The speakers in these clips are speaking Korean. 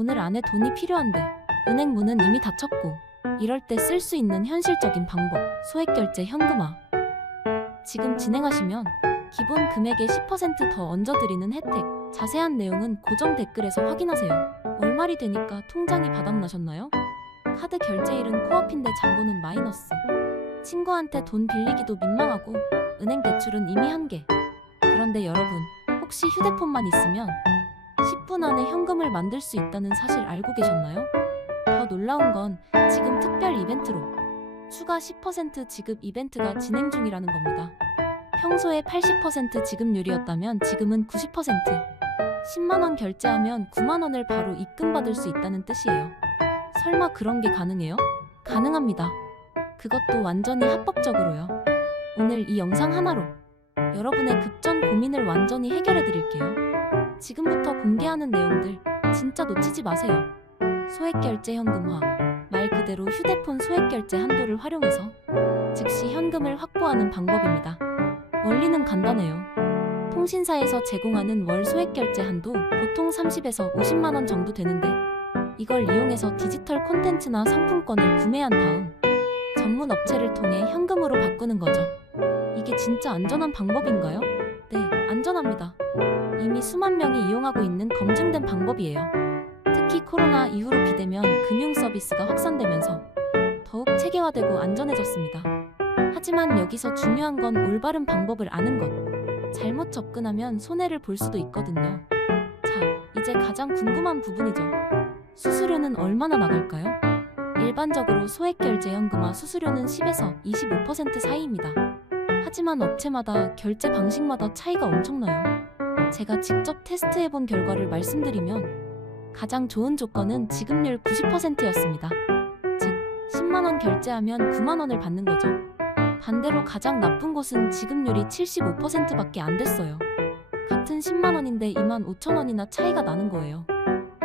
오늘 안에 돈이 필요한데 은행 문은 이미 닫혔고, 이럴 때 쓸 수 있는 현실적인 방법, 소액결제 현금화. 지금 진행하시면 기본 금액의 10%더 얹어드리는 혜택. 자세한 내용은 고정 댓글에서 확인하세요. 월말이 되니까 통장이 바닥나셨나요? 카드 결제일은 코앞인데 잔고는 마이너스. 친구한테 돈 빌리기도 민망하고 은행 대출은 이미 한계. 그런데 여러분, 혹시 휴대폰만 있으면 10분 안에 현금을 만들 수 있다는 사실 알고 계셨나요? 더 놀라운 건 지금 특별 이벤트로 추가 10% 지급 이벤트가 진행 중이라는 겁니다. 평소에 80% 지급률이었다면 지금은 90%. 10만원 결제하면 9만원을 바로 입금받을 수 있다는 뜻이에요. 설마 그런 게 가능해요? 가능합니다. 그것도 완전히 합법적으로요. 오늘 이 영상 하나로 여러분의 급전 고민을 완전히 해결해 드릴게요. 지금부터 공개하는 내용들 진짜 놓치지 마세요. 소액결제 현금화. 말 그대로 휴대폰 소액결제 한도를 활용해서 즉시 현금을 확보하는 방법입니다. 원리는 간단해요. 통신사에서 제공하는 월 소액결제 한도 보통 30에서 50만원 정도 되는데, 이걸 이용해서 디지털 콘텐츠나 상품권을 구매한 다음 전문 업체를 통해 현금으로 바꾸는 거죠. 이게 진짜 안전한 방법인가요? 네, 안전합니다. 이미 수만 명이 이용하고 있는 검증된 방법이에요. 특히 코로나 이후로 비대면 금융 서비스가 확산되면서 더욱 체계화되고 안전해졌습니다. 하지만 여기서 중요한 건 올바른 방법을 아는 것. 잘못 접근하면 손해를 볼 수도 있거든요. 자, 이제 가장 궁금한 부분이죠. 수수료는 얼마나 나갈까요? 일반적으로 소액결제 현금화 수수료는 10에서 25% 사이입니다. 하지만 업체마다 결제 방식마다 차이가 엄청나요. 제가 직접 테스트해본 결과를 말씀드리면 가장 좋은 조건은 지급률 90%였습니다. 즉, 10만원 결제하면 9만원을 받는 거죠. 반대로 가장 나쁜 곳은 지급률이 75%밖에 안 됐어요. 같은 10만원인데 25,000원이나 차이가 나는 거예요.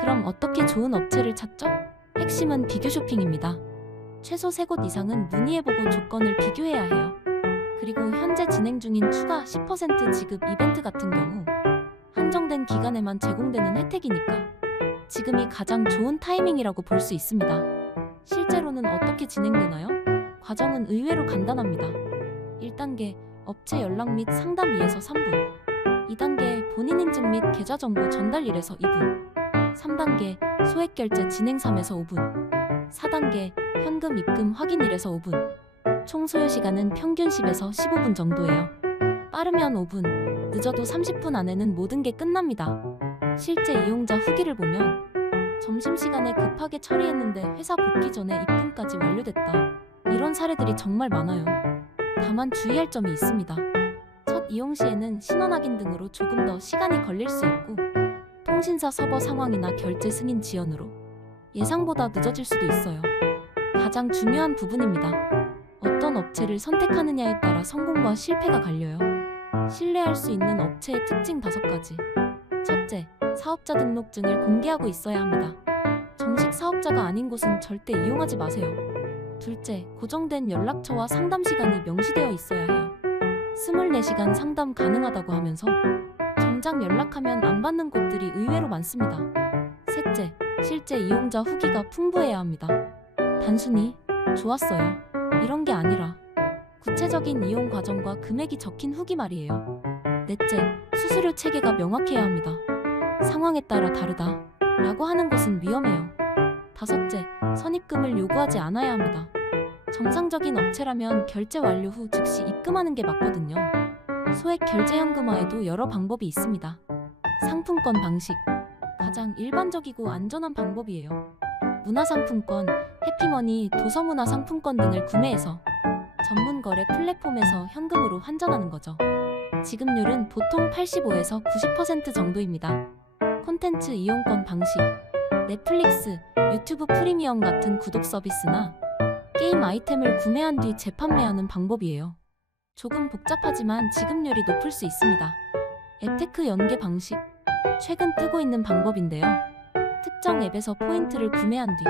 그럼 어떻게 좋은 업체를 찾죠? 핵심은 비교 쇼핑입니다. 최소 3곳 이상은 문의해보고 조건을 비교해야 해요. 그리고 현재 진행 중인 추가 10% 지급 이벤트 같은 경우 한정된 기간에만 제공되는 혜택이니까 지금이 가장 좋은 타이밍이라고 볼 수 있습니다. 실제로는 어떻게 진행되나요? 과정은 의외로 간단합니다. 1단계, 업체 연락 및 상담 2에서 3분. 2단계, 본인 인증 및 계좌 정보 전달 1에서 2분. 3단계, 소액결제 진행 3에서 5분. 4단계, 현금 입금 확인 1에서 5분. 총 소요 시간은 평균 10에서 15분 정도예요. 빠르면 5분, 늦어도 30분 안에는 모든 게 끝납니다. 실제 이용자 후기를 보면 점심시간에 급하게 처리했는데 회사 복귀 전에 입금까지 완료됐다, 이런 사례들이 정말 많아요. 다만 주의할 점이 있습니다. 첫 이용 시에는 신원 확인 등으로 조금 더 시간이 걸릴 수 있고, 통신사 서버 상황이나 결제 승인 지연으로 예상보다 늦어질 수도 있어요. 가장 중요한 부분입니다. 어떤 업체를 선택하느냐에 따라 성공과 실패가 갈려요. 신뢰할 수 있는 업체의 특징 5가지. 첫째, 사업자 등록증을 공개하고 있어야 합니다. 정식 사업자가 아닌 곳은 절대 이용하지 마세요. 둘째, 고정된 연락처와 상담 시간이 명시되어 있어야 해요. 24시간 상담 가능하다고 하면서 정작 연락하면 안 받는 곳들이 의외로 많습니다. 셋째, 실제 이용자 후기가 풍부해야 합니다. 단순히 좋았어요, 이런 게 아니라 구체적인 이용 과정과 금액이 적힌 후기 말이에요. 넷째, 수수료 체계가 명확해야 합니다. 상황에 따라 다르다 라고 하는 곳은 위험해요. 다섯째, 선입금을 요구하지 않아야 합니다. 정상적인 업체라면 결제 완료 후 즉시 입금하는 게 맞거든요. 소액 결제 현금화에도 여러 방법이 있습니다. 상품권 방식, 가장 일반적이고 안전한 방법이에요. 문화상품권, 해피머니, 도서문화상품권 등을 구매해서 전문 거래 플랫폼에서 현금으로 환전하는 거죠. 지급률은 보통 85에서 90% 정도입니다. 콘텐츠 이용권 방식, 넷플릭스, 유튜브 프리미엄 같은 구독 서비스나 게임 아이템을 구매한 뒤 재판매하는 방법이에요. 조금 복잡하지만 지급률이 높을 수 있습니다. 앱테크 연계 방식, 최근 뜨고 있는 방법인데요. 특정 앱에서 포인트를 구매한 뒤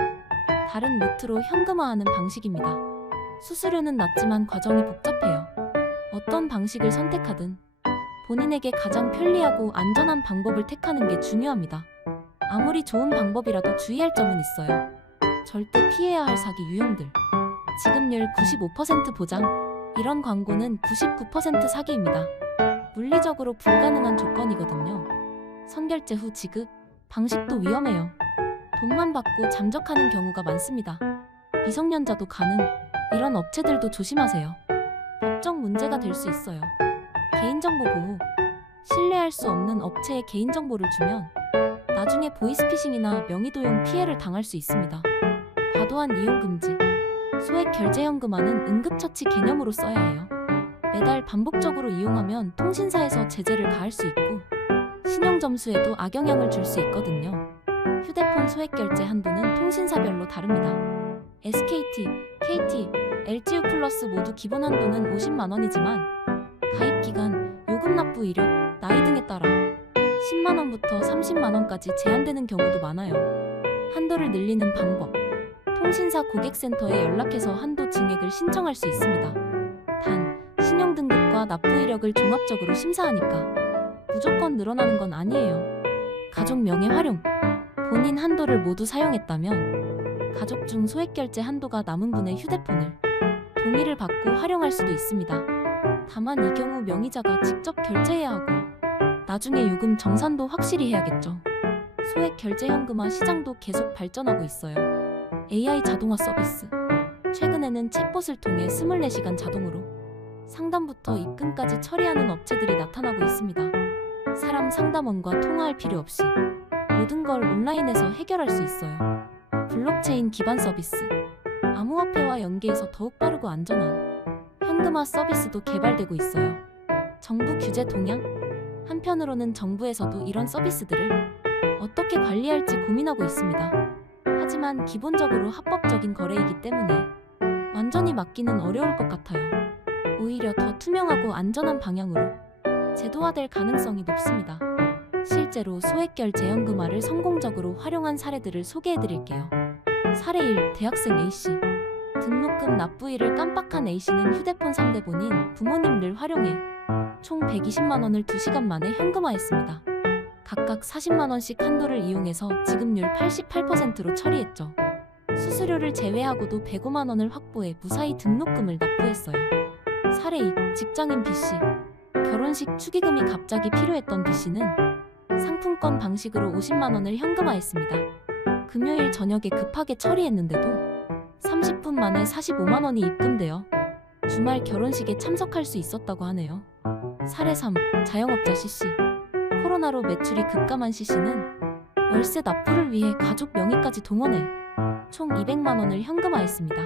다른 루트로 현금화하는 방식입니다. 수수료는 낮지만 과정이 복잡해요. 어떤 방식을 선택하든 본인에게 가장 편리하고 안전한 방법을 택하는 게 중요합니다. 아무리 좋은 방법이라도 주의할 점은 있어요. 절대 피해야 할 사기 유형들. 지급률 95% 보장. 이런 광고는 99% 사기입니다. 물리적으로 불가능한 조건이거든요. 선결제 후 지급. 방식도 위험해요. 돈만 받고 잠적하는 경우가 많습니다. 미성년자도 가능. 이런 업체들도 조심하세요. 법적 문제가 될 수 있어요. 개인정보 보호. 신뢰할 수 없는 업체에 개인정보를 주면 나중에 보이스피싱이나 명의도용 피해를 당할 수 있습니다. 과도한 이용 금지. 소액 결제현금화는 응급처치 개념으로 써야 해요. 매달 반복적으로 이용하면 통신사에서 제재를 가할 수 있고 신용점수에도 악영향을 줄 수 있거든요. 휴대폰 소액 결제 한도는 통신사별로 다릅니다. SKT, KT, LGU 플러스 모두 기본 한도는 50만 원이지만 가입 기간, 요금 납부 이력, 나이 등에 따라 10만 원부터 30만 원까지 제한되는 경우도 많아요. 한도를 늘리는 방법. 통신사 고객센터에 연락해서 한도 증액을 신청할 수 있습니다. 단, 신용등급과 납부 이력을 종합적으로 심사하니까 무조건 늘어나는 건 아니에요. 가족 명의 활용. 본인 한도를 모두 사용했다면 가족 중 소액 결제 한도가 남은 분의 휴대폰을 동의를 받고 활용할 수도 있습니다. 다만 이 경우 명의자가 직접 결제해야 하고 나중에 요금 정산도 확실히 해야겠죠. 소액 결제 현금화 시장도 계속 발전하고 있어요. AI 자동화 서비스. 최근에는 챗봇을 통해 24시간 자동으로 상담부터 입금까지 처리하는 업체들이 나타나고 있습니다. 사람 상담원과 통화할 필요 없이 모든 걸 온라인에서 해결할 수 있어요. 블록체인 기반 서비스. 암호화폐와 연계해서 더욱 빠르고 안전한 현금화 서비스도 개발되고 있어요. 정부 규제 동향. 한편으로는 정부에서도 이런 서비스들을 어떻게 관리할지 고민하고 있습니다. 하지만 기본적으로 합법적인 거래이기 때문에 완전히 막기는 어려울 것 같아요. 오히려 더 투명하고 안전한 방향으로 제도화될 가능성이 높습니다. 실제로 소액 결제 현금화를 성공적으로 활용한 사례들을 소개해드릴게요. 사례 1. 대학생 A씨. 등록금 납부일을 깜빡한 A씨는 휴대폰 상대본인 부모님을 활용해 총 120만 원을 2시간 만에 현금화했습니다. 각각 40만 원씩 한도를 이용해서 지급률 88%로 처리했죠. 수수료를 제외하고도 105만 원을 확보해 무사히 등록금을 납부했어요. 사례 2. 직장인 B씨. 결혼식 축의금이 갑자기 필요했던 B씨는 상품권 방식으로 50만 원을 현금화했습니다. 금요일 저녁에 급하게 처리했는데도 30분 만에 45만 원이 입금되어 주말 결혼식에 참석할 수 있었다고 하네요. 사례 3. 자영업자 C씨. 코로나로 매출이 급감한 C씨는 월세 납부를 위해 가족 명의까지 동원해 총 200만 원을 현금화했습니다.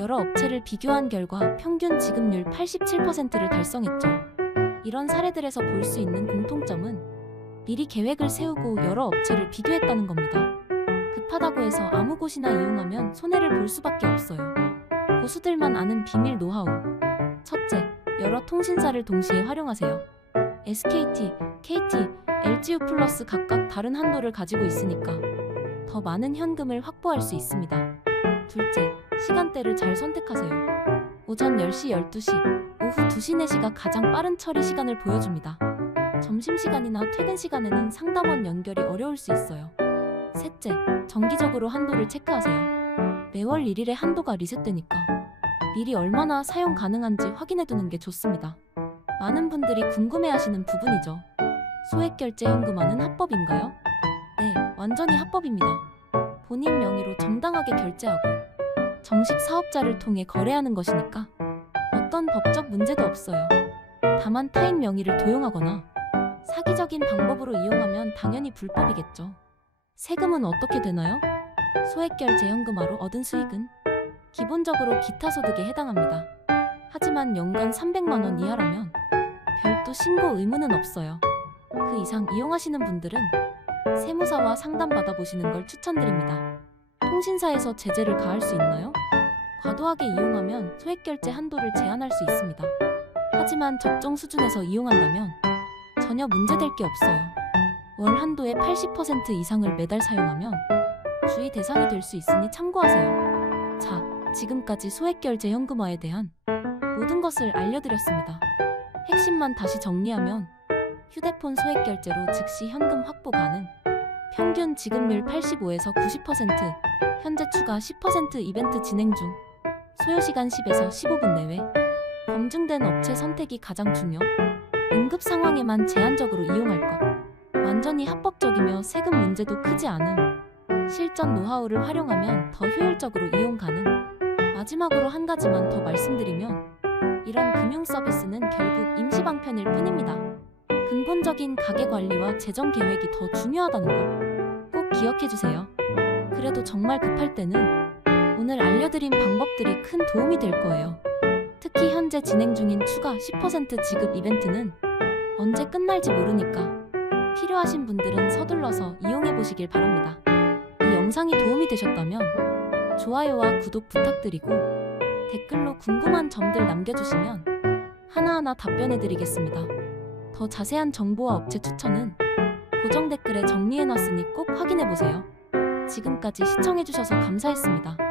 여러 업체를 비교한 결과 평균 지급률 87%를 달성했죠. 이런 사례들에서 볼 수 있는 공통점은 미리 계획을 세우고 여러 업체를 비교했다는 겁니다. 급하다고 해서 아무 곳이나 이용하면 손해를 볼 수밖에 없어요. 고수들만 아는 비밀 노하우. 첫째, 여러 통신사를 동시에 활용하세요. SKT, KT, LGU 플러스 각각 다른 한도를 가지고 있으니까 더 많은 현금을 확보할 수 있습니다. 둘째, 시간대를 잘 선택하세요. 오전 10시, 12시, 오후 2시, 4시가 가장 빠른 처리 시간을 보여줍니다. 점심시간이나 퇴근 시간에는 상담원 연결이 어려울 수 있어요. 셋째, 정기적으로 한도를 체크하세요. 매월 1일에 한도가 리셋되니까 미리 얼마나 사용 가능한지 확인해두는 게 좋습니다. 많은 분들이 궁금해하시는 부분이죠. 소액 결제 현금화는 합법인가요? 네, 완전히 합법입니다. 본인 명의로 정당하게 결제하고 정식 사업자를 통해 거래하는 것이니까 어떤 법적 문제도 없어요. 다만 타인 명의를 도용하거나 사기적인 방법으로 이용하면 당연히 불법이겠죠. 세금은 어떻게 되나요? 소액 결제 현금화로 얻은 수익은 기본적으로 기타 소득에 해당합니다. 하지만 연간 300만 원 이하라면 별도 신고 의무는 없어요. 그 이상 이용하시는 분들은 세무사와 상담 받아보시는 걸 추천드립니다. 통신사에서 제재를 가할 수 있나요? 과도하게 이용하면 소액 결제 한도를 제한할 수 있습니다. 하지만 적정 수준에서 이용한다면 전혀 문제될 게 없어요. 월 한도의 80% 이상을 매달 사용하면 주의 대상이 될 수 있으니 참고하세요. 자, 지금까지 소액 결제 현금화에 대한 모든 것을 알려드렸습니다. 핵심만 다시 정리하면 휴대폰 소액 결제로 즉시 현금 확보 가능, 평균 지급률 85에서 90%, 현재 추가 10% 이벤트 진행 중. 소요시간 10에서 15분 내외. 검증된 업체 선택이 가장 중요. 응급 상황에만 제한적으로 이용할 것. 완전히 합법적이며 세금 문제도 크지 않음. 실전 노하우를 활용하면 더 효율적으로 이용 가능. 마지막으로 한 가지만 더 말씀드리면 이런 금융 서비스는 결국 임시방편일 뿐입니다. 근본적인 가계관리와 재정 계획이 더 중요하다는 걸 꼭 기억해주세요. 그래도 정말 급할 때는 오늘 알려드린 방법들이 큰 도움이 될 거예요. 특히 현재 진행 중인 추가 10% 지급 이벤트는 언제 끝날지 모르니까 필요하신 분들은 서둘러서 이용해보시길 바랍니다. 이 영상이 도움이 되셨다면 좋아요와 구독 부탁드리고 댓글로 궁금한 점들 남겨주시면 하나하나 답변해드리겠습니다. 더 자세한 정보와 업체 추천은 고정 댓글에 정리해놨으니 꼭 확인해보세요. 지금까지 시청해주셔서 감사했습니다.